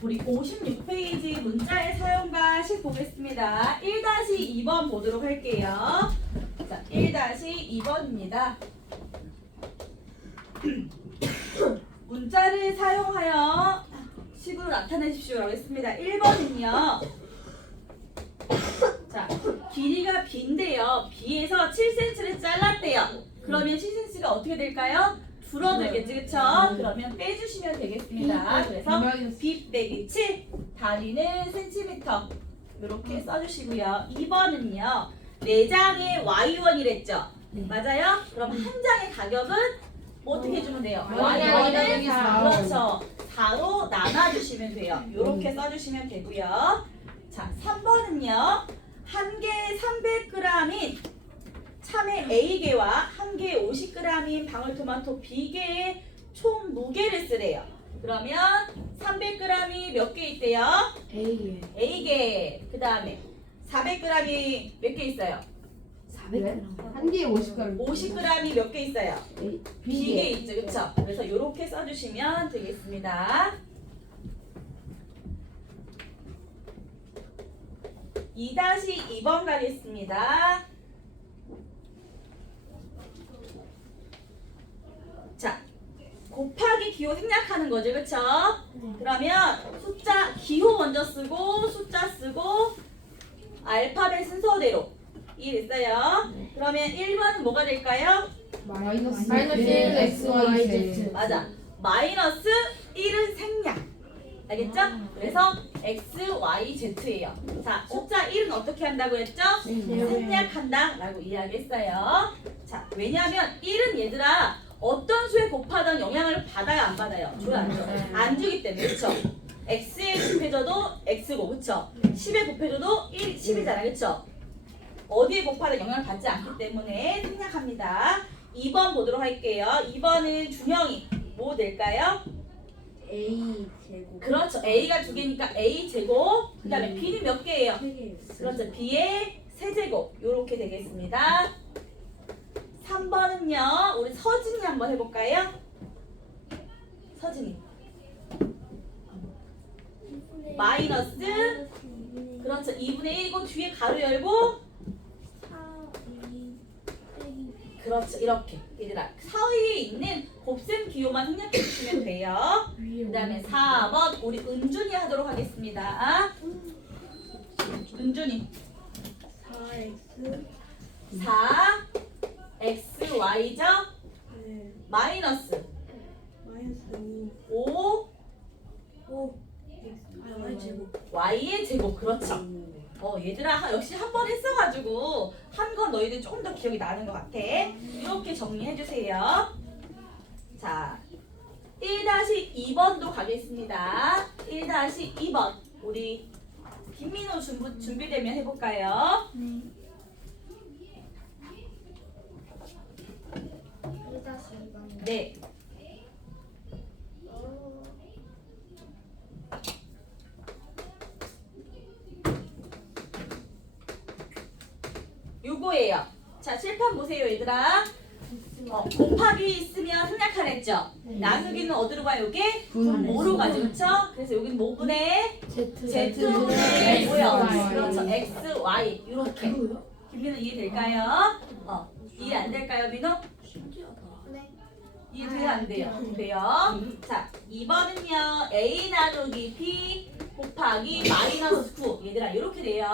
우리 56페이지 문자의 사용과식 보겠습니다. 1-2번 보도록 할게요. 자, 1-2번입니다. 문자를 사용하여 식으로 나타내십시오라고 했습니다. 1번은요. 자, 길이가 b인데요. b에서 7cm를 잘랐대요. 그러면 7cm가 어떻게 될까요? 줄어들겠지, 그쵸? 그러면 빼주시면 되겠습니다. 그래서 b 빼기 7, 다리는 센티미터 이렇게 써주시고요. 2번은요. 4장의 y1이랬죠? 맞아요? 그럼 한 장의 가격은 어떻게 해주면 돼요? y1은 4. 그렇죠. 4로 나눠주시면 돼요. 이렇게 써주시면 되고요. 자, 3번은요. 한 개에 300g인 참외 A개와 한 개에 50g인 방울토마토 B개의 총 무게를 쓰래요. 그러면 300g이 몇 개 있대요? A개. 그 다음에 400g이 몇 개 있어요? 400g. 한 개에 50g. 50g이 몇 개 있어요? B개 있죠, 그쵸? 그래서 이렇게 써주시면 되겠습니다. 2-2번 가겠습니다. 자, 곱하기 기호 생략하는 거죠, 그쵸? 그러면 숫자 기호 먼저 쓰고 숫자 쓰고 알파벳 순서대로 이해됐어요? 그러면 1번은 뭐가 될까요? 마이너스 1XYZ. 맞아. 마이너스 1은 생략. 알겠죠? 그래서 X, Y, Z예요. 자, 숫자 1은 어떻게 한다고 했죠? 생략한다 라고 이야기했어요. 자, 왜냐하면 1은 얘들아 어떤 수에 곱하던 영향을 받아요, 안 받아요? 줘요, 안 줘요? 안 주기 때문에, 그쵸? X에 곱해줘도 X고, 그쵸? 10에 곱해줘도 10이잖아, 그쵸? 어디에 곱하던 영향을 받지 않기 때문에 생략합니다. 2번 보도록 할게요. 2번은 준영이 뭐 될까요? A 제곱. 그렇죠. A가 2개니까 A 제곱. 그 다음에 B는 몇 개예요? 3개. 그렇죠. B의 세제곱. 요렇게 되겠습니다. 3번은요. 우리 서진이 한번 해볼까요? 서진이. 마이너스. 그렇죠. 2분의 1이고 뒤에 가로 열고. 4, 2, 빼기. 그렇죠. 이렇게. 얘들아. 사이에 있는 곱셈 기호만 생략해 주시면 돼요. 그 다음에 4번 우리 은준이 하도록 하겠습니다. 은준이 4X. 4 x y죠? 네. 마이너스 마이너스 5 5. Y 제곱. y의 제곱. 그렇죠. 얘들아 역시 한 번 했어가지고 한 건 너희들 조금 더 기억이 나는 것 같아. 이렇게 정리해주세요. 자, 1-2번도 가겠습니다. 1-2번 우리 김민호 준비되면 해볼까요? 네. 1-2번. 네. 요거예요. 자, 칠판 보세요, 얘들아. 곱하기 있으면 생략하랬죠? 나누기는 어디로 가요, 요게? 뭐로 가죠, 그쵸? 그래서 여기는 뭐분의? Z분의 뭐요? 그렇죠, X, Y. 요렇게. 김민호 이해될까요? 이해 안 될까요, 민호? 네. 이해돼요, 안 돼요? 돼요. 자, 2번은요. A 나누기 B 곱하기 마이너스 9. 얘들아, 이렇게 돼요.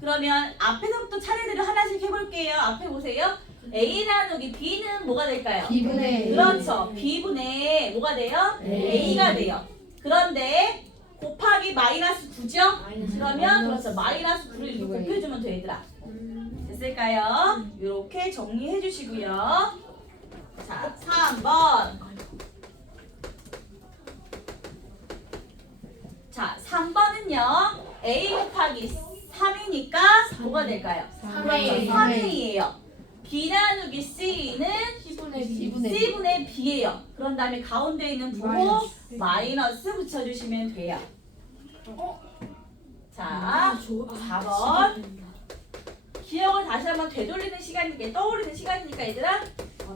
그러면 앞에서부터 차례대로 하나씩 해볼게요. 앞에 보세요. A 나누기 B는 뭐가 될까요? B분의 A. 그렇죠. B분의 뭐가 돼요? A가 돼요. 그런데 곱하기 마이너스 9죠? 그러면 그렇죠. 마이너스 9를 이렇게 곱해주면 돼, 얘들아. 됐을까요? 이렇게 정리해 주시고요. 자, 3번. 자, 3번은요. A 곱하기 3이니까 뭐가 될까요? 3A. 3A예요. B 나누기 C는 C분의 B예요. 그런 다음에 가운데 있는 부호 마이너스 붙여주시면 돼요. 자, 4번. 기억을 다시 한번 되돌리는 시간이니까, 떠올리는 시간이니까 얘들아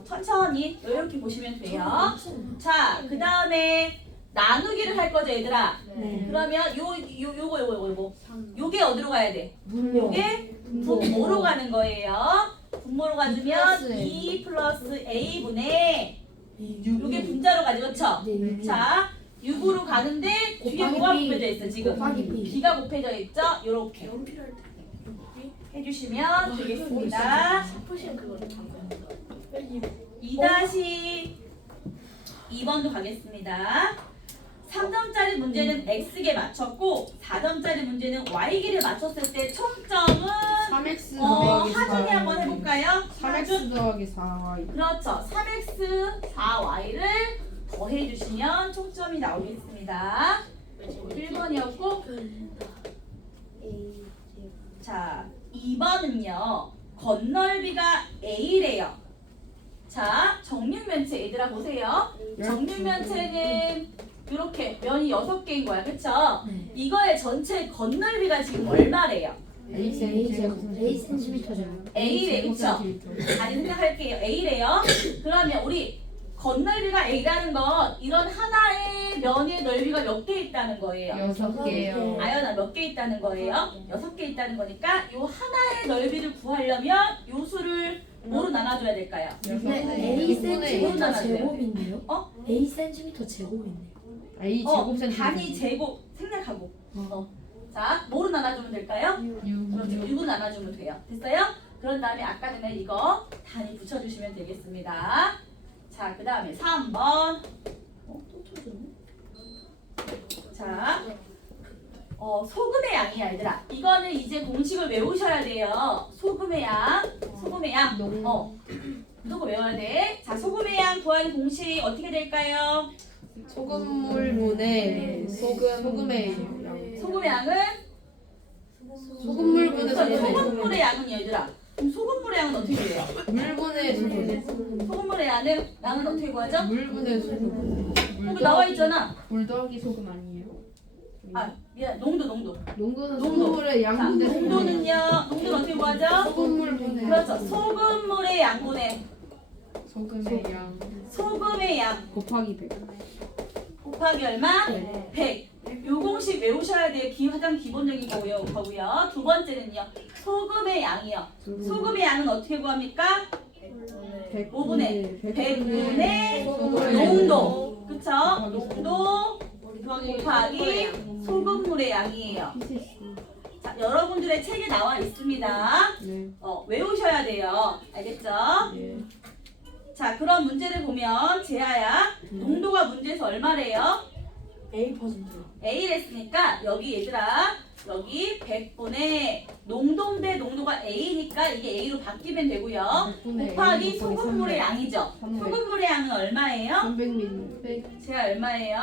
천천히 이렇게 보시면 돼요. 자, 그 다음에 나누기를 할 거죠, 얘들아. 네. 그러면 요거 요게 어디로 가야 돼? 분모. 요게 분모로 가는 거예요. 분모로 가주면 플러스 A. 2 플러스 A분의 요게 분자로 가죠, 그쵸? 네. 자, 6으로 가는데 뒤에 곱하기 뭐가 B. 곱해져 있어, 지금? 곱하기 B. B가 곱해져 있죠? 요렇게 연필할 때 해주시면 되겠습니다. 10% 그거를 담고 2-2번도 가겠습니다. 3점짜리 문제는 X개 맞췄고 4점짜리 문제는 Y개를 맞췄을 때 총점은 3x 하준이 한번 해볼까요? 3x 더하기 4y. 그렇죠. 3X, 4Y를 더해주시면 총점이 나오겠습니다. 1번이었고 자 2번은요. 건널비가 A래요. 자 정육면체 얘들아 보세요. 정육면체는 이렇게 면이 6개인 거야. 그쵸? 이거의 전체 건널비가 지금 얼마래요? A 센티미터죠. A래, 그쵸? 아니 생각할게요. A래요. 그러면 우리 건널비가 A라는 건 이런 하나의 면의 넓이가 몇 개 있다는 거예요. 6개요. 아연아 몇 개 있다는 거예요? 6개 있다는 거니까 이 하나의 넓이를 구하려면 요 수를 뭐로 나눠줘야 될까요? A 센티미터 나눠줘요. 제곱인데요? 어? A 센티미터 제곱인데요. A 제곱 센티미터. 단위 제곱 생략하고 자 뭐로 나눠주면 될까요? 6. 그렇죠. 6으로 나눠주면 돼요. 됐어요? 그런 다음에 아까 전에 이거 단위 붙여주시면 되겠습니다. 자, 그 다음에 3번. 또 쳐주네. 자, 소금의 양이야, 얘들아. 이거는 이제 공식을 외우셔야 돼요. 소금의 양. 소금의 양. 무조건 외워야 돼. 자, 소금의 양 구하는 공식 어떻게 될까요? 소금물분의 소금의 양. 소금의 양은? 소금물분의 소금물의 양은 얘들아. 그럼 소금물의 양은 어떻게 돼요? 물분의 소금. 소금물의 양은 어떻게 구하죠? 물분의 소금. 거기 나와 있잖아. 물 더하기 소금 아니에요? 아, 미안. 농도. 농도는 농도. 소금물의 자, 양분의 농도는요. 농도는 어떻게 구하죠? 소금물분의 그렇죠. 소금물의 양분의 소금의 양 소금의 양 곱하기 100. 곱하기 얼마? 네. 100. 요 공식 외우셔야 돼요. 가장 기본적인 거고요. 두 번째는요. 소금의 양이요. 소금의 양은 어떻게 구합니까? 5분의 100분의 농도. 그쵸? 농도 곱하기 소금물의 양이에요. 자, 여러분들의 책에 나와 있습니다. 네. 외우셔야 돼요. 알겠죠? 예. 자, 그런 문제를 보면 재아야 농도가 문제에서 얼마래요? A랬으니까 여기 얘들아 여기 100분의 농도인데 농도가 A니까 이게 A로 바뀌면 되고요. 곱하기 소금물의 양이죠. 300. 소금물의 양은 얼마예요? 300ml. 제가 얼마예요?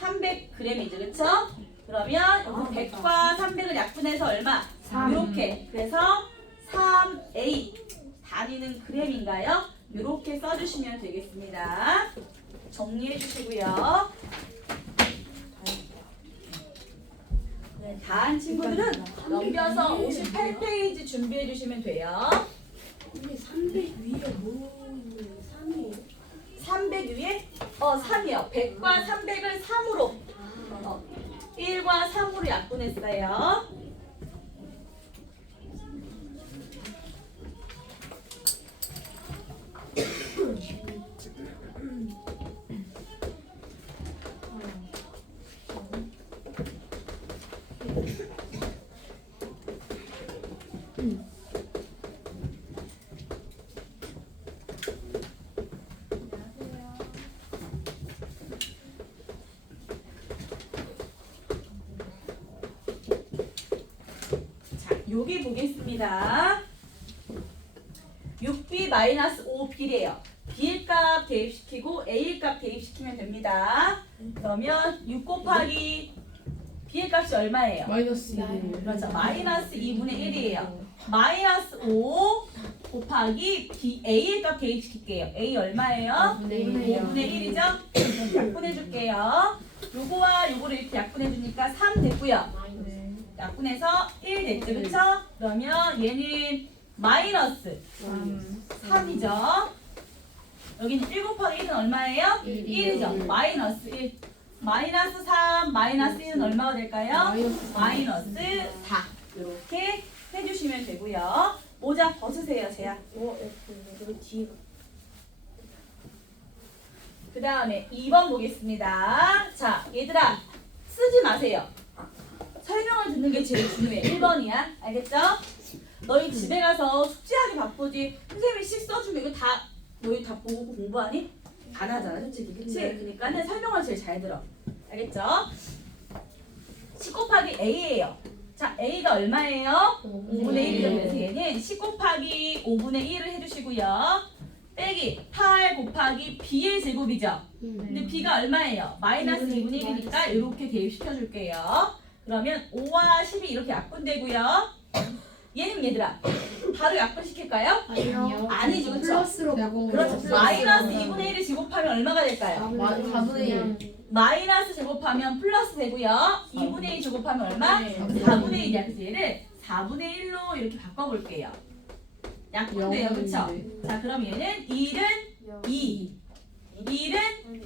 300g이죠. 그쵸? 그러면 여기 100과 300을 약분해서 얼마? 이렇게. 그래서 3A 단위는 g인가요? 이렇게 써주시면 되겠습니다. 정리해 주시고요. 네, 다한 친구들은 넘겨서 58페이지 준비해 주시면 돼요. 근데 300 위에 뭐 있는 3이에요? 300 위에 3이요. 100과 300을 3으로 1과 3으로 약분했어요. 여기 보겠습니다. 6b-5b래요. b의 값 대입시키고 a의 값 대입시키면 됩니다. 그러면 6 곱하기 b의 값이 얼마예요? 마이너스 2. 그렇죠. 마이너스 2분의 1이에요. 마이너스 5 곱하기 a의 값 대입시킬게요. a 얼마예요? 5분의 1이죠? 약분해줄게요. 요거와 요거를 이렇게 약분해주니까 3 됐고요. 약분해서 1 됐죠, 그쵸? 그러면 얘는 마이너스 3이죠. 여기는 1 곱하기 1은 얼마예요? 1이죠. 마이너스 1. 마이너스 3, 마이너스 1은 얼마가 될까요? 마이너스 마이너스 4. 이렇게 해주시면 되고요. 모자 벗으세요, 재야. 그리고 뒤가 그 다음에 2번 보겠습니다. 자, 얘들아, 쓰지 마세요. 설명을 듣는 게 제일 중요해. 1번이야. 알겠죠? 너희 집에 가서 숙제하기 바쁘지. 선생님이 씩 써주면 이거 다, 너희 다 보고 공부하니? 안 하잖아, 솔직히. 그치? 그러니까는 설명을 제일 잘 들어. 알겠죠? 10 곱하기 A예요. 자, A가 얼마예요? 5분의 1이죠. 그래서 얘는 10 곱하기 5분의 1을 해주시고요. 빼기 8 곱하기 B의 제곱이죠. 근데 B가 얼마예요? 마이너스 2분의 1이니까 이렇게 대입시켜줄게요. 그러면 5와 10이 이렇게 약분되고요. 얘는 얘들아, 바로 약분시킬까요? 아니요. 아니죠, 그쵸? 플러스로 그렇죠. 마이너스 2분의 1을 제곱하면 얼마가 될까요? 4분의 1. 마이너스 제곱하면 플러스 되고요. 2분의 2 제곱하면 얼마? 4분의 1이야. 그래서 얘를 4분의 1로 이렇게 바꿔볼게요. 약분돼요. 그쵸? 자, 그럼 얘는 1은 2. 1은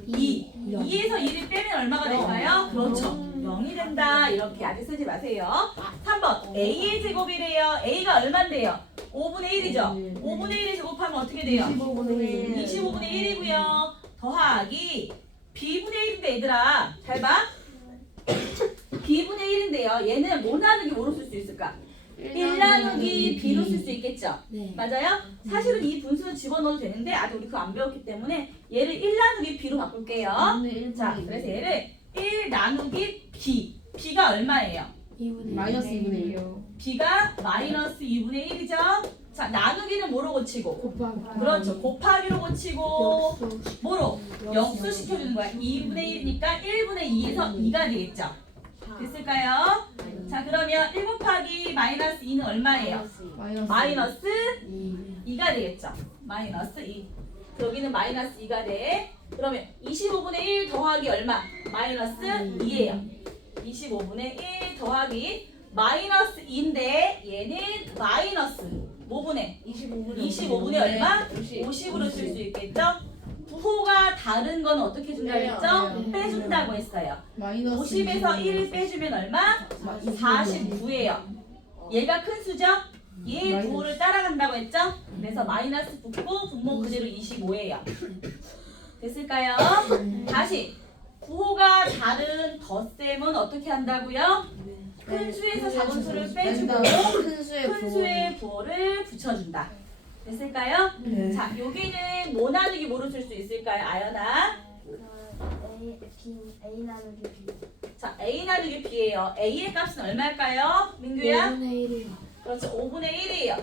2. 2에서 1을 빼면 얼마가 될까요? 그렇죠. 0이 된다. 이렇게 아직 쓰지 마세요. 3번. A의 제곱이래요. A가 얼만데요? 5분의 1이죠. 5분의 1을 제곱하면 어떻게 돼요? 25분의 1이고요. 더하기 B분의 1인데 얘들아 잘 봐. B분의 1인데요. 얘는 뭐 나누기 뭐로 쓸 수 있을까? 1 나누기 B로 쓸 수 있겠죠? 네. 맞아요? 사실은 이 분수는 집어넣어도 되는데 아직 우리 그거 안 배웠기 때문에 얘를 1 나누기 B로 바꿀게요. 자, 그래서 얘를 1 나누기 B. B가 얼마예요? 마이너스 2분의 1. B가 마이너스 2분의 1이죠? 자, 나누기는 뭐로 고치고? 곱하기. 그렇죠. 곱하기로 고치고 뭐로? 역수 시켜주는 거야. 2분의 1이니까 1분의 2에서 2가 되겠죠? 됐을까요? 자, 그러면 1 곱하기 마이너스 2는 얼마예요? 마이너스 2가 되겠죠? 마이너스 2. 여기는 마이너스 2가 돼. 그러면 25분의 1 더하기 얼마? 마이너스 2예요. 25분의 1 더하기 마이너스 2인데 얘는 마이너스 뭐분의? 25분의 얼마? 50으로 쓸 수 있겠죠? 부호가 다른 건 어떻게 준다고 했죠? 빼준다고 했어요. 마이너스 50에서 1을 빼주면 얼마? 49예요. 얘가 큰 수죠? 얘 부호를 따라간다고 했죠? 그래서 마이너스 붙고 분모 그대로 25예요. 됐을까요? 다시 부호가 다른 덧셈은 어떻게 한다고요? 큰 수에서 작은 수를 빼주고 큰 큰 수의 부호를 붙여준다. 됐을까요? 자, 여기는 뭐 나누기 뭐로 쓸 수 있을까요? 아연아? A 나누기 B. 자, A 나누기 B예요. A의 값은 얼마일까요? 민규야? 5분의 1이요. 그렇죠. 5분의 1이에요.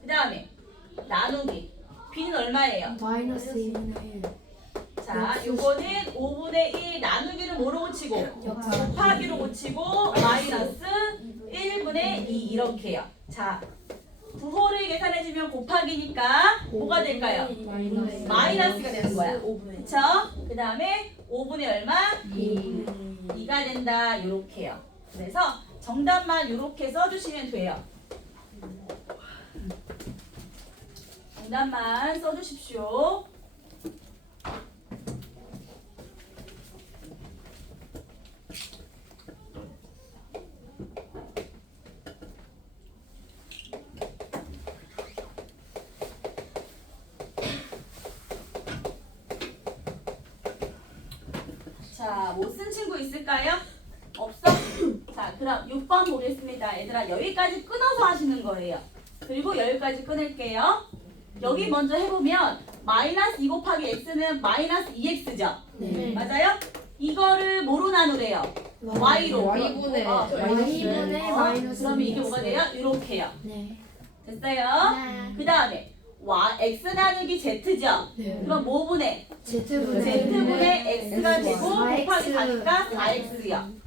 그 다음에 나누기. B는 얼마예요? 마이너스 2분의 1. 자, 요거는 5분의 1 나누기는 뭐로 고치고? 곱하기로 고치고 마이너스 1분의 2 이렇게요. 자, 부호를 계산해주면 곱하기니까 뭐가 될까요? 마이너스가 되는 거야. 그쵸? 그 다음에 5분의 얼마? 2가 된다. 요렇게요. 그래서 정답만 요렇게 써주시면 돼요. 정답만 써주십시오. 자, 못 쓴 친구 있을까요? 없어? 자, 그럼 6번 보겠습니다. 얘들아, 여기까지 끊어서 하시는 거예요. 그리고 여기까지 끊을게요. 여기 먼저 해보면 마이너스 2 곱하기 x는 마이너스 2x죠? 네. 맞아요? 이거를 뭐로 나누래요? y로. Y분의 Y분의 마이너스 그러면 이게 2x. 뭐가 돼요? 이렇게요. 네. 됐어요? 그 다음에 x 나누기 z죠? 네. 그럼 뭐분의? Z분의 z분의 x가 되고 곱하기 4x. 4니까 4x요.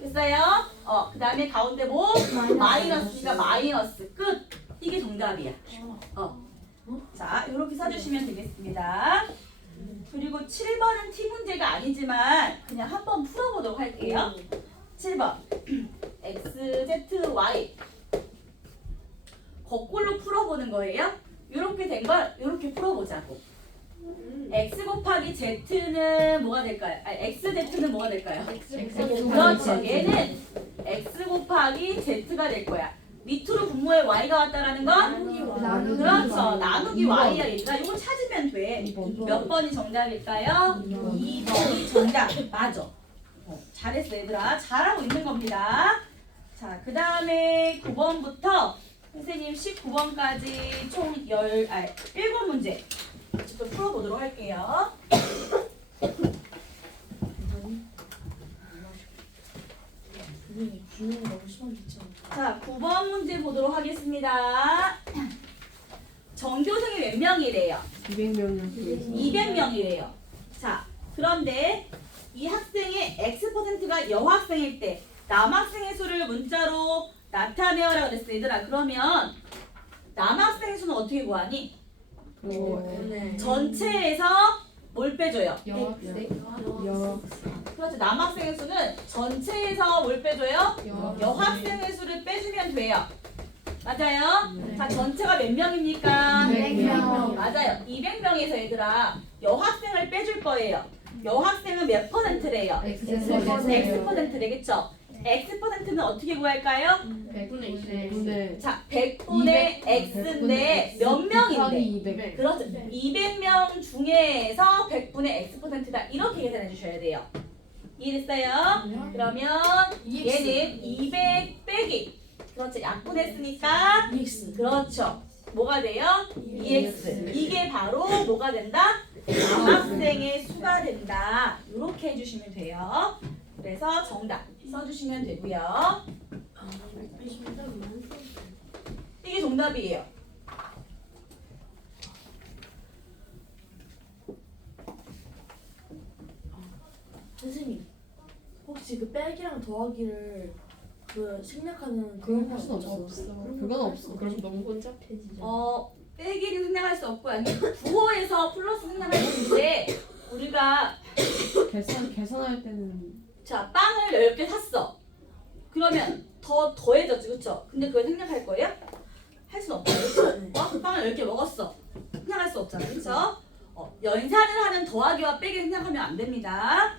됐어요? 그 다음에 가운데 뭐? 마이너스니까 마이너스. 끝. 이게 정답이야. 자, 이렇게 써주시면 되겠습니다. 그리고 7번은 T 문제가 아니지만 그냥 한번 풀어보도록 할게요. 7번. x, z, y. 거꾸로 풀어보는 거예요. 이렇게 된 걸 이렇게 풀어보자고. x 곱하기 z는 뭐가 될까요? 아니, xz는 뭐가 될까요? X 그렇죠. 얘는 x 곱하기 z가 될 거야. 밑으로 분모에 y가 왔다라는 건 나누기 그렇죠. 나누기 이번. y야. 얘가 이거 찾으면 돼. 이번. 몇 번이 정답일까요? 2번이 정답. 맞아. 잘했어 얘들아. 잘하고 있는 겁니다. 자, 그 다음에 9번부터 선생님 19번까지 총 7문제 또 풀어보도록 할게요. 비는 너무 심하게 있잖아. 자, 9번 문제 보도록 하겠습니다. 전교생이 몇 명이래요? 200명이요. 200명이래요. 자, 그런데 이 학생의 X%가 여학생일 때 남학생의 수를 문자로 나타내어라 그랬어. 얘들아, 그러면 남학생의 수는 어떻게 구하니? 전체에서 뭘 빼줘요? 여학생. 그렇죠. 남학생의 수는 전체에서 뭘 빼줘요? 여학생의 수를 빼주면 돼요. 맞아요? 자, 전체가 몇 명입니까? 200명. 맞아요. 200명에서 얘들아 여학생을 빼줄 거예요. 여학생은 몇 퍼센트래요? X%래겠죠? X는 어떻게 구할까요? 100분의 자, 100분의 X인데 몇 명인데? 200. 그렇죠. 200명 중에서 100분의 X%다. 이렇게 계산해 주셔야 돼요. 이해됐어요? 그러면 얘는 200 빼기. 그렇죠. 약분했으니까 EX. 그렇죠. 뭐가 돼요? 2x. 이게 바로 뭐가 된다? 남학생의 수가 된다. 이렇게 해주시면 돼요. 그래서 정답 써주시면 되고요. 이게 정답이에요. 선생님, 혹시 그 빼기랑 더하기를 그 생략하는 그건 그런 할 수는 없어. 그런 그건 거 없어. 그럼 너무 혼잡해 진짜. 빼기는 생략할 수 없고 아니 부호에서 플러스 생략할 수 있는데 우리가 계산할 때는 자 빵을 10개 샀어. 그러면 더해졌지, 그렇죠? 근데 그걸 생략할 거예요? 할 수는 없죠, 그렇죠? 빵을 10개 먹었어. 생략할 수 없잖아, 그렇죠? 연산을 하는 더하기와 빼기 생략하면 안 됩니다.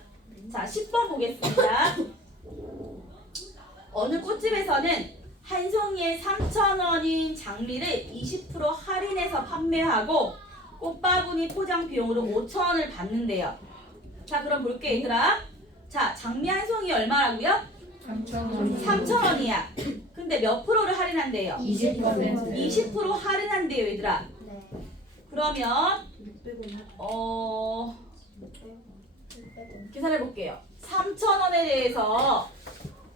자, 10번 보겠습니다. 어느 꽃집에서는 한 송이에 3,000원인 장미를 20% 할인해서 판매하고 꽃바구니 포장 비용으로 5,000원을 받는데요. 자, 그럼 볼게 얘들아. 자, 장미 한 송이 얼마라고요? 3,000원이야. 근데 몇 프로를 할인한대요? 20% 할인한대요, 얘들아. 그러면 계산해 볼게요. 3,000원에 대해서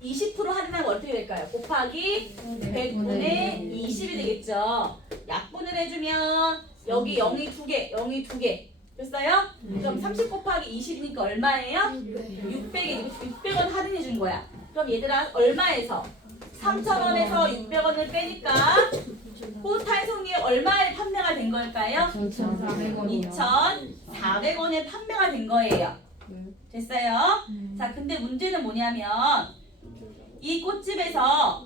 20% 할인하면 어떻게 될까요? 곱하기 100분의 20이 되겠죠. 약분을 해주면 여기 0이 2개, 0이 2개. 됐어요? 그럼 30 곱하기 20이니까 얼마예요? 600이 600원 할인해 준 거야. 그럼 얘들아 얼마에서? 3,000원에서 600원을 빼니까 꽃 한 송이에 얼마에 판매가 된 걸까요? 2,400원에 판매가 된 거예요. 됐어요? 자, 근데 문제는 뭐냐면 이 꽃집에서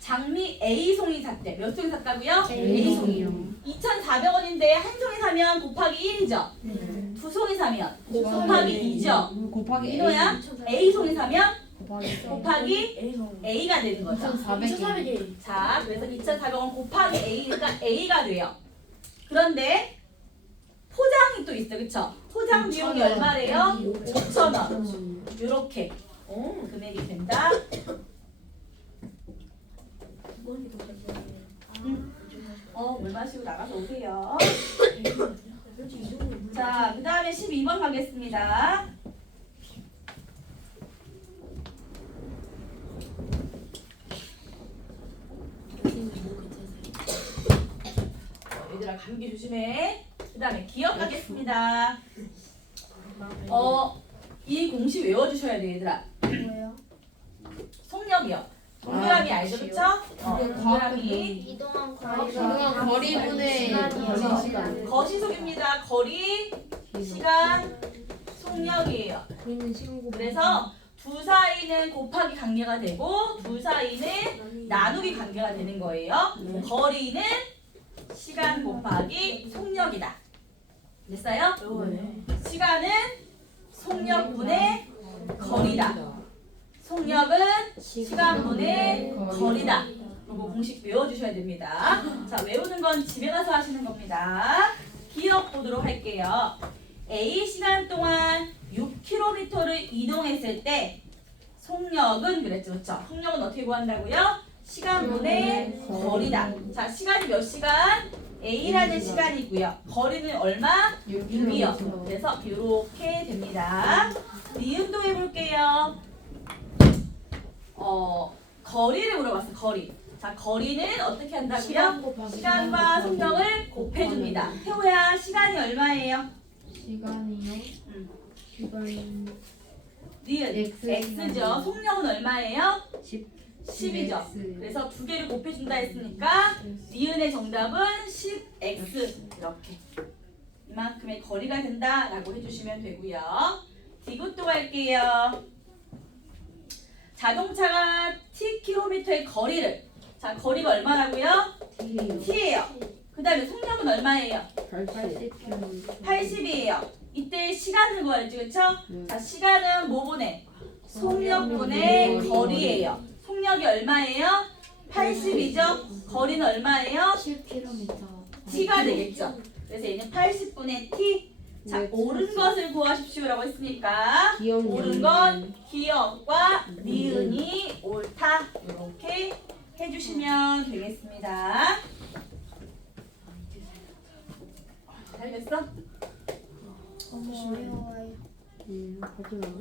장미 A송이 샀대. 몇 송이 샀다고요? A송이. 2,400원인데 한 송이 사면 곱하기 1이죠. 두 송이 사면 곱하기 2죠. 곱하기 이노야 A송이 사면 곱하기 곱하기 A가 되는 거죠. 2,400개. 자, 그래서 2,400원 곱하기 A니까 A가 돼요. 그런데 포장이 또 있어, 그쵸? 포장 비용이 얼마래요? 5,000원. 요렇게 금액이 된다. 물 마시고 나가서 오세요. 자, 그 다음에 12번 가겠습니다. 얘들아 감기 조심해. 그 다음에 기억 가겠습니다. 이 공식 외워주셔야 돼 얘들아. 뭐예요? 속력이요. 동그라미 알죠, 그쵸? 동그라미. 이동한 이동한 거리분의 시간이요. 거시속입니다. 거리, 시간, 속력이에요. 그래서 두 사이는 곱하기 관계가 되고 두 사이는 나누기 관계가 되는 거예요. 거리는 시간 곱하기 속력이다. 됐어요? 시간은 속력분의 거리다. 속력은 시간분의 거리다. 이거 공식 외워주셔야 됩니다. 자, 외우는 건 집에 가서 하시는 겁니다. 기억 보도록 할게요. A 시간 동안 6km를 이동했을 때 속력은 그랬죠, 그렇죠? 속력은 어떻게 구한다고요? 시간분의 거리다. 자, 시간이 몇 시간? A라는 시간이고요. 거리는 얼마? 6이요. 그래서 이렇게 됩니다. 니은도 해볼게요. 거리를 물어봤어. 거리. 자, 거리는 어떻게 한다고요? 시간과 속력을 곱해줍니다. 태호야, 시간이 얼마예요? 시간이요? 시간이 니은 x죠. 속력은 얼마예요? 10이죠. X. 그래서 두 개를 곱해준다 했으니까 니은의 정답은 10x. 이렇게 이만큼의 거리가 된다라고 해주시면 되고요. 디귿도 갈게요. 자동차가 tkm의 거리를, 자, 거리가 얼마라고요? t예요. 그 다음에 속력은 얼마예요? 80km. 80이에요. 이때 시간을 구하죠, 그쵸? 자, 시간은 뭐분의? 속력분의 거리예요. 속력이 얼마예요? 80이죠? 거리는 얼마예요? 10km. t가 되겠죠? 그래서 얘는 80분의 t. 자, 옳은 것을 구하십시오라고 했으니까 기억 옳은 건 기억과 니은이 옳다. 이렇게 해주시면 되겠습니다. 잘 됐어? 너무 어려워요.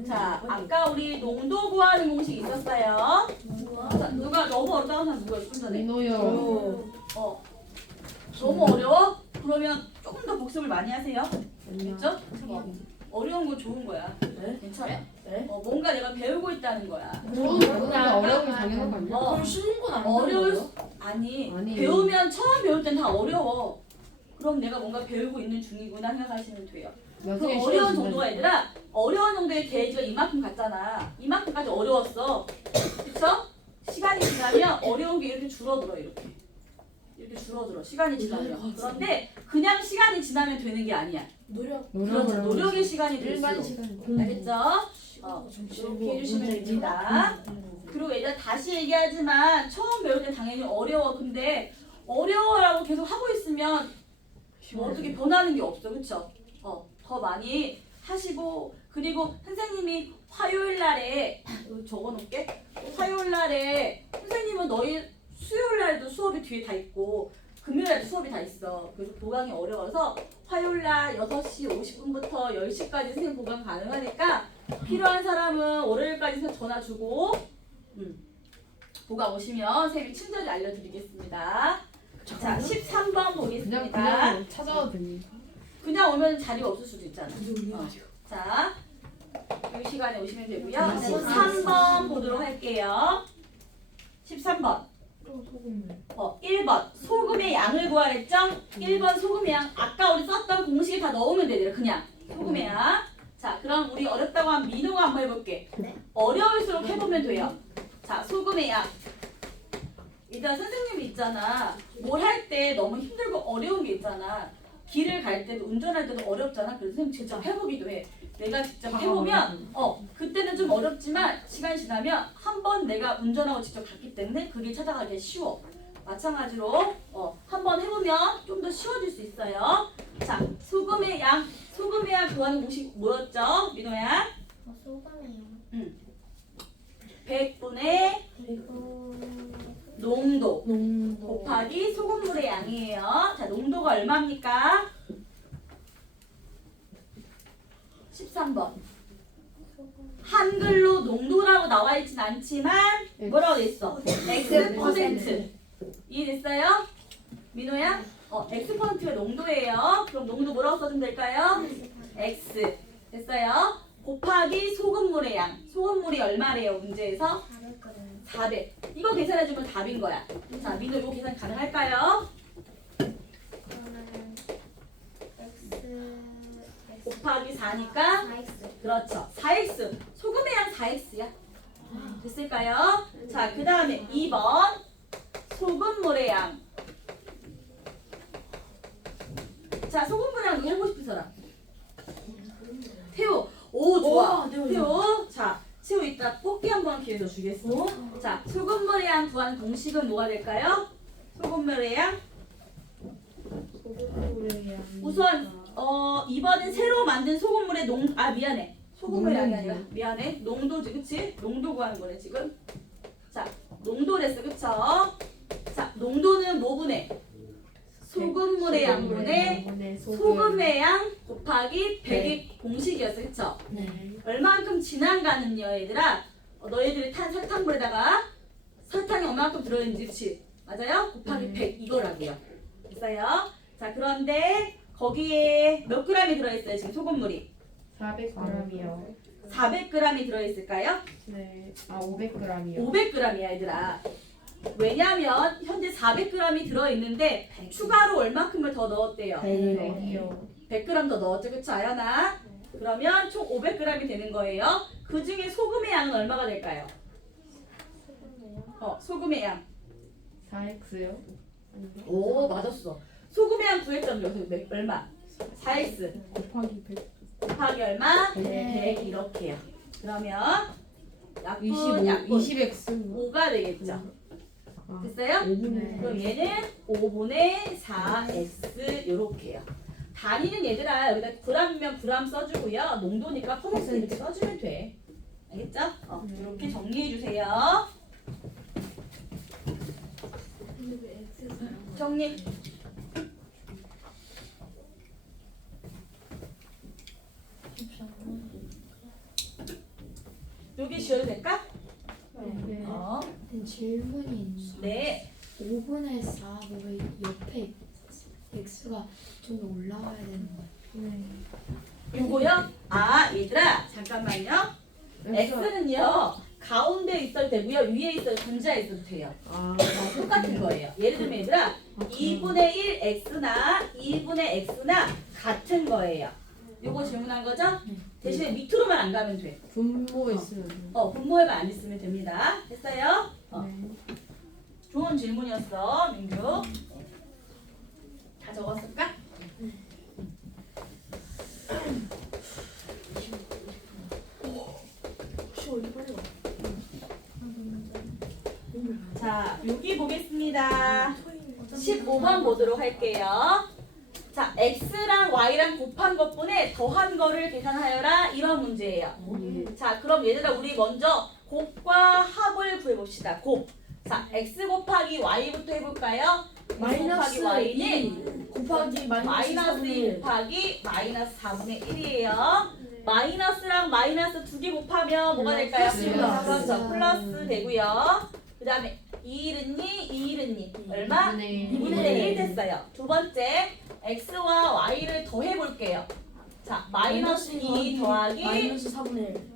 자, 아까 우리 농도 구하는 공식 있었어요. 자, 누가 너무 어렵다는 사람 누가 좀 전에? 민호요. 너무 어려워? 그러면 조금 더 복습을 많이 하세요. 됐죠? 어려운 거 좋은 거야. 괜찮아. 뭔가 내가 배우고 있다는 거야. 근데 어려움이 당연한 거 아니야? 그럼 쉬운 건 아니에요? 어려울 아니 아니에요. 배우면 처음 배울 땐 다 어려워. 그럼 내가 뭔가 배우고 있는 중이구나 생각하시면 돼요. 그 나중에 어려운 쉬워진다. 정도가 얘들아, 어려운 정도의 게이지가 이만큼 갔잖아. 이만큼까지 어려웠어. 그쵸? 시간이 지나면 어려운 게 이렇게 줄어들어. 이렇게 줄어들어. 시간이 지나면. 그런데 그냥 시간이 지나면 되는 게 아니야. 노력. 그렇죠. 노력의 시간이 일반 될수록. 시간. 알겠죠? 이렇게 해주시면 됩니다. 그리고 얘들아 다시 얘기하지만 처음 배울 때 당연히 어려워. 근데 어려워라고 계속 하고 있으면 뭐 어떻게 변하는 게 없어. 그쵸? 더 많이 하시고, 그리고 선생님이 화요일 날에 여기 적어놓을게. 화요일 날에 선생님은 너희 수요일 날에도 수업이 뒤에 다 있고 금요일 날도 수업이 다 있어. 그래서 보강이 어려워서 화요일 날 6시 50분부터 10시까지 선생님 보강 가능하니까 필요한 사람은 월요일까지 전화 주고 보강 오시면 선생님이 친절히 알려드리겠습니다. 자, 13번 보겠습니다. 그냥 찾아와도 됩니다. 그냥 오면 자리가 없을 수도 있잖아. 자, 이 시간에 오시면 되고요. 13번 보도록 할게요. 13번. 1번 소금의 양을 구하랬죠? 1번 소금의 양. 아까 우리 썼던 공식에 다 넣으면 되더라. 그냥 소금의 양. 자, 그럼 우리 어렵다고 한 민호가 한번 해볼게. 어려울수록 해보면 돼요. 자, 소금의 양. 일단 선생님이 있잖아. 뭘 할 때 너무 힘들고 어려운 게 있잖아. 길을 갈 때도 운전할 때도 어렵잖아. 그래서 선생님 직접 해보기도 해. 내가 직접 해보면 그때는 좀 어렵지만 시간이 지나면 한 번 내가 운전하고 직접 갔기 때문에 그게 찾아가기 쉬워. 마찬가지로 한번 해보면 좀 더 쉬워질 수 있어요. 자, 소금의 양 구하는 공식 뭐였죠? 민호야? 소금이요. 100분의 그리고 농도 곱하기 소금물의 양이에요. 자, 농도가 얼마입니까? 13번. 한글로 농도라고 나와 있진 않지만 뭐라고 돼 있어? X%. 이해됐어요? 민호야? X%가 농도예요. 그럼 농도 뭐라고 써주면 될까요? X. 됐어요? 곱하기 소금물의 양. 소금물이 얼마래요? 문제에서? 400. 이거 계산해주면 답인 거야. 자, 민호 이거 계산 가능할까요? 그러면 X 곱하기 4니까 4X. 그렇죠. 4x. 소금의 양 4x야. 됐을까요? 자, 그 다음에 2번. 소금물의 양. 자, 소금물이랑 누구 해보고 싶은 사람? 태우. 오, 좋아. 태우. 자, 태우 이따 뽑기 한번 기회 더 주겠어. 자, 소금물의 양 구하는 공식은 뭐가 될까요? 소금물의 양. 우선 이번엔 새로 만든 소금물의 미안해. 소금물의 양이 아니라 미안해. 농도지, 그치? 농도 구하는 거네 지금. 자, 농도랬어, 그쵸? 자, 농도는 뭐분해? 소금물의 양분의 소금의 양 곱하기 100이 공식이었어, 그쵸? 네. 얼만큼 진한가는요, 얘들아? 너희들이 탄 설탕물에다가 설탕이 얼마큼 들어있는지, 그치? 맞아요? 곱하기 100 이거라고요. 됐어요? 자, 그런데 거기에 몇 g이 들어있어요, 지금 소금물이? 400g이요. 400g이 들어있을까요? 네. 아 500g이요. 500g이야, 얘들아. 왜냐면 현재 400g이 들어있는데 추가로 얼마큼을 더 넣었대요? 100이요. 100g 더 넣었죠, 그쵸, 아연아? 그러면 총 500g이 되는 거예요. 그 중에 소금의 양은 얼마가 될까요? 소금의 양. 4x요? 오, 맞았어. 소금의 양 구했던 여기서 얼마? 4x 곱하기 100. 곱하기 얼마? 100. 100 이렇게요. 그러면 25. 약분 20x. 5가 되겠죠. 됐어요? 5분의. 그럼 얘는 5분의 4x 요렇게요. 단위는 얘들아 여기다 g이면 g 써주고요. 농도니까 퍼센트 이렇게 써주면 돼. 알겠죠? 이렇게 정리해 주세요. 정리. 여기 지어도 될까? 네. 질문이 있는데 네. 5분의 4 왜 옆에 x가 좀 더 올라와야 되는 거야? 네. 요거요? 얘들아 잠깐만요. x는요 가운데 있어도 되고요, 위에 있어도 전자에 있어도 돼요. 똑같은 거예요. 예를 들면 얘들아 2분의 1 x나 2분의 x나 같은 거예요. 요거 질문한 거죠? 대신에 밑으로만 안 가면 돼. 분모 있으면. 분모에만 안 있으면 됩니다. 됐어요? 네. 좋은 질문이었어, 민규. 다 적었을까? 자, 여기 보겠습니다. 15번 보도록 할게요. 자, x랑 y랑 곱한 것분에 더한 거를 계산하여라. 이런 문제예요. 자, 그럼 얘들아 우리 먼저 곱과 합을 구해봅시다. 곱. 자, x 곱하기 y부터 해볼까요? x 곱하기 y는 곱하기 마이너스 2 곱하기 마이너스 4분의 1이에요. 마이너스랑 마이너스 두 개 곱하면 뭐가 될까요? 플러스입니다. 그렇죠. 플러스 되고요. 그 다음에 2일은니 얼마? 2분의 1 됐어요. 두 번째 x와 y를 더해볼게요. 자, 마이너스 2 더하기 마이너스 4분의 1.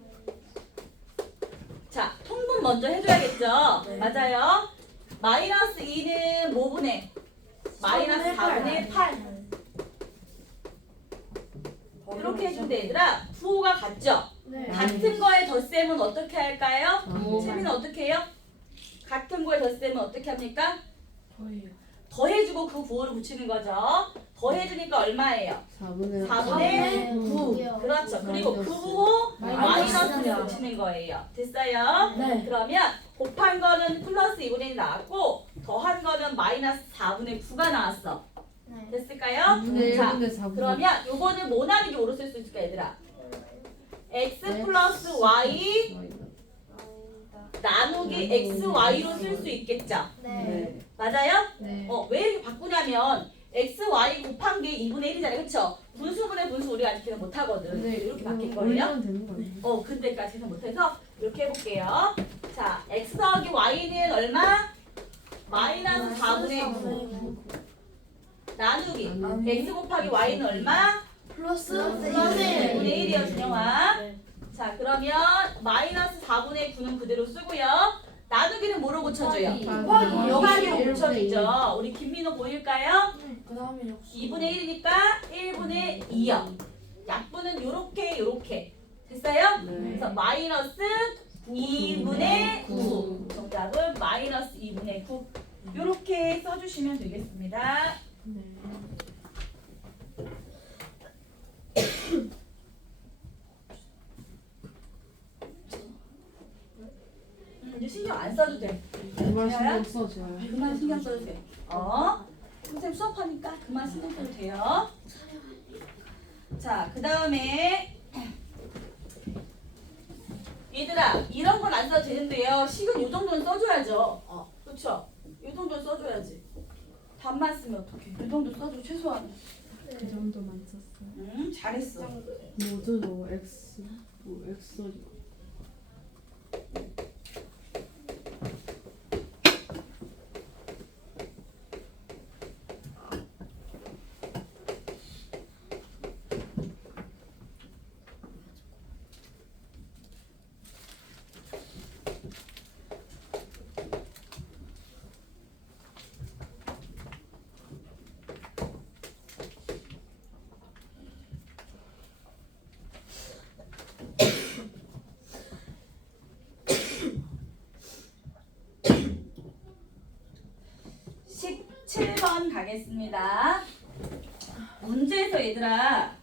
자, 통분 먼저 해줘야겠죠? 네. 맞아요. 마이너스 2는 뭐분의? 마이너스 4분의 8. 이렇게 해주면 돼, 얘들아. 부호가 같죠? 네. 같은 거에 덧셈은 어떻게 할까요? 뭐. 채민은 어떻게 해요? 같은 거에 덧셈은 어떻게 합니까? 저예요. 더해주고 그 부호를 붙이는 거죠. 더해주니까 얼마예요? 4분의 4분의 9. 그렇죠. 그리고 그 마이너스. 부호 마이너스를 마이너스요. 붙이는 거예요. 됐어요? 네. 그러면 곱한 거는 플러스 2분의 1 나왔고 더한 거는 마이너스 4분의 9가 나왔어. 네. 됐을까요? 2분의 자, 1분의 4분의. 그러면 요거는 뭐 나누기 오로 쓸 수 있을까, 얘들아? x 플러스 y 나누기 x, y로 쓸 수 있겠죠? 네. 맞아요? 네. 왜 이렇게 바꾸냐면 x, y 곱한 게 2분의 1이잖아요. 그쵸? 분수분의 분수 우리가 아직 계산 못하거든. 네. 이렇게 바뀔걸요? 올리면 되는 거예요. 근데까지 계산 못해서 이렇게 해볼게요. 자, x 더하기 y는 얼마? 마이너스 4분의 9 나누기 x 곱하기 y는 얼마? 플러스 플러스 2분의 1이요, 준영아. 네. 자, 그러면 마이너스 4분의 9는 그대로 쓰고요. 나누기는 뭐로 고쳐줘요? 곱하기 곱하기로 1분의 고쳐주죠. 우리 김민호 보일까요? 그 다음에 역수 2분의 1이니까 1분의 2요. 약분은 요렇게 됐어요? 네. 그래서 마이너스 2분의 9 정답은 마이너스 2분의 9 요렇게 써주시면 되겠습니다. 네. 이제 신경 안 써도 돼. 그만 돼요? 신경 써줘요. 그만 신경 써도 돼. 선생님 수업하니까 그만 신경 써도 돼요. 자, 그 다음에 얘들아 이런 건 안 써도 되는데요. 식은 요 정도는 써줘야죠. 그렇죠? 요 정도는 써줘야지. 답만 쓰면 어떡해. 요 정도 써줘 최소한. 그 정도만 썼어요. 잘했어. 모두도 X, 뭐 X 칠 번 가겠습니다. 문제에서 얘들아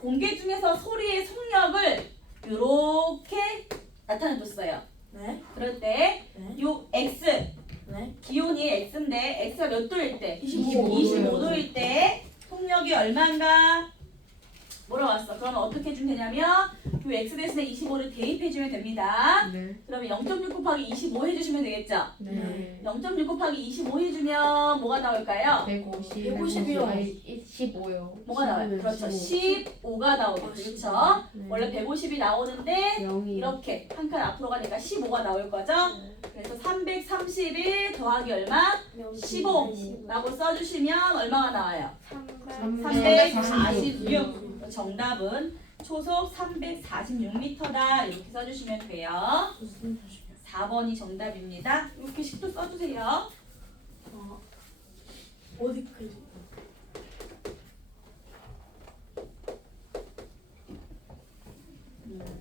공개 중에서 소리의 속력을 이렇게 나타내줬어요. 네. 그럴 때 네. 요 x 네. 기온이 x인데 x가 몇 도일 때? 25 도요. 25도일 때 속력이 얼마인가? 물어봤어. 그러면 어떻게 해주면 되냐면 요 x 대신에 25를 대입해주면 됩니다. 네. 그러면 0.6 곱하기 25 해주시면 되겠죠? 네. 0.6 곱하기 25 해주면 뭐가 나올까요? 150. 150이요. 15요. 뭐가 나와요? 그렇죠. 15가 나오겠죠. 그렇죠? 네. 원래 150이 나오는데 0이 이렇게 한 칸 앞으로 가니까 15가 나올 거죠? 그래서 331 더하기 얼마? 15라고 써주시면 얼마가 나와요? 346. 정답은 초속 346m다. 이렇게 써주시면 돼요. 무슨 소식이야? 4번이 정답입니다. 이렇게 식도 써주세요. 어디까지?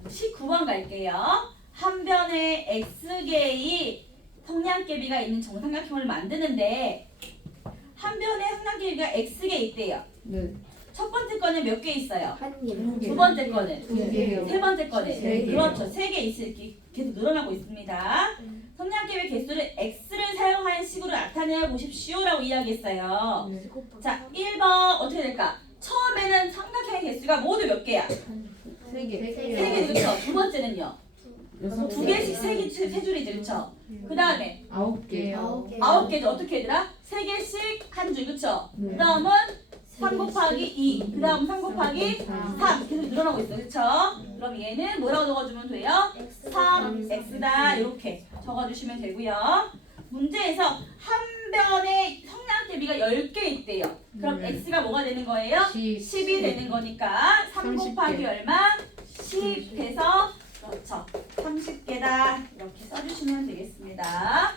19번 갈게요. 한 변에 X개의 성냥개비가 있는 정삼각형을 만드는데 한 변에 성냥개비가 X개 있대요. 네. 첫 번째 거는 몇 개 있어요? 한님. 두 번째 거는? 두 개요. 세 번째 거는? 세 개요. 그렇죠. 3개 이렇게 계속 늘어나고 있습니다. 성냥개비 개수를 X를 사용하는 식으로 나타내어 보십시오 라고 이야기했어요. 네. 자, 1번 어떻게 될까? 처음에는 삼각형의 개수가 모두 몇 개야? 3개. 3개 그렇죠. 두 번째는요? 2개씩 세 줄이죠. 그렇죠? 그 다음에 9개요. 9개죠. 어떻게 얘들아? 3개씩 한 줄. 그쵸? 네. 그 다음은 3 곱하기 2. 그 다음 3 곱하기 3. 계속 늘어나고 있어. 그쵸? 그럼 얘는 뭐라고 적어주면 돼요? 3x다. 이렇게 적어주시면 되고요. 문제에서 한 변에 성냥개비가 10개 있대요. 그럼 네. x가 뭐가 되는 거예요? 10이 되는 거니까 3 곱하기 30개. 얼마? 10 해서 그렇죠. 30개다. 이렇게 써주시면 되겠습니다.